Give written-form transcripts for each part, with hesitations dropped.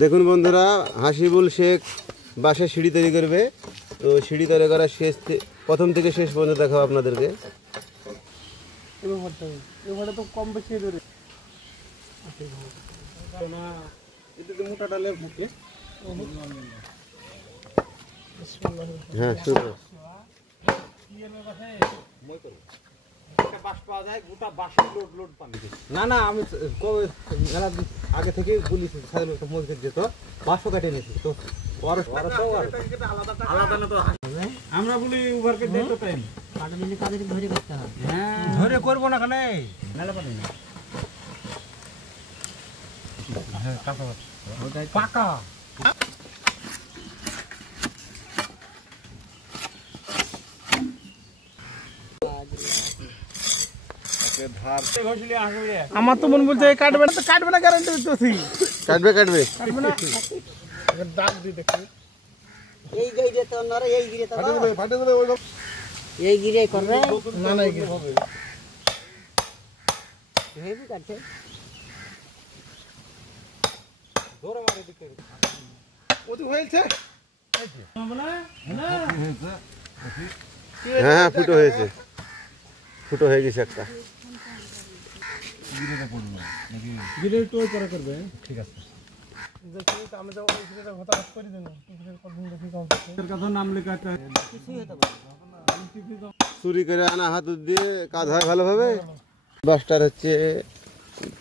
দেখুন বন্ধুরা, হাসিবুল শেখ বাঁশের সিঁড়ি তৈরি করবে। তো সিঁড়ি তৈরি করার প্রথম থেকে শেষ পর্যন্ত দেখাবো আপনাদেরকে। তো কম বেশি ধরে মোটা ডালের মুখে। হ্যাঁ, শুরু। না না, আমি আগে থেকে বলি মসজিদ যেত বাঁশও কাটিয়ে নিয়েছি তো আমরা বলি উভারকে দেখতে পাই ধরে করবো না কেন মেলা পানি পাকা আমার তো মন বলছে কাটবে না, তো কাটবে না, গ্যারান্টি দিতেছি কাটবে কাটবে কাটবে না। ডাক দি দেখি এই গিরে তো নরে এই গিরে তো ফাটে দেবে ওই এই গিরে করবে না না এই গিরে হবে হেভি কাটছে ধরে মারে দিকে ওদি হয়েছে হ্যাঁ, ফুটো হয়েছে, ফুটো হয়ে গেছে একটা। গিরে টয় পরে করবে, ঠিক আছে। দেখি আমি তো ওই গিরে কথা করে দেন, টিভির কত দিন দেখি কাউন্ট এর কথা নাম লেখা আছে কিছুই হতে পারে না। চুরি করে আনা হাত দিয়ে কাজ হয় ভালোভাবে। বাঁশটার হচ্ছে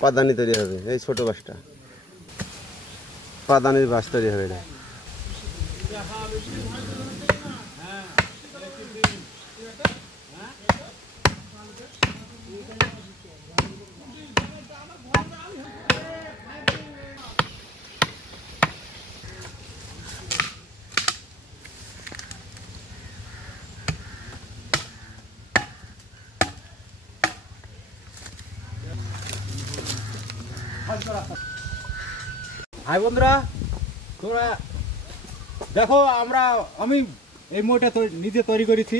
পাদানি তৈরি হবে, এই ছোট বাঁশটা পাদানির বাঁশ তৈরি হবে এটা। হাই বন্ধুরা, তোমরা দেখো আমি এই মইটা নিজে তৈরি করেছি।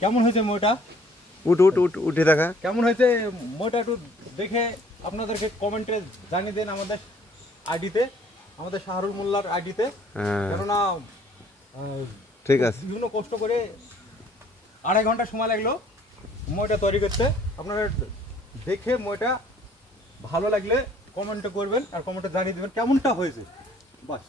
কেমন হয়েছে মইটা? উঠে দেখা কেমন হয়েছে মইটা একটু দেখে আপনাদেরকে কমেন্টে জানিয়ে দেন আমাদের আইডিতে, আমাদের শাহরুল মোল্লার আইডিতে। কেননা ঠিক আছে, বিভিন্ন কষ্ট করে 2.5 ঘন্টা সময় লাগলো মইটা তৈরি করতে। আপনারা দেখে মইটা ভালো লাগলে কমেন্টে করবেন আর কমেন্টে জানিয়ে দেবেন কেমনটা হয়েছে। বাস।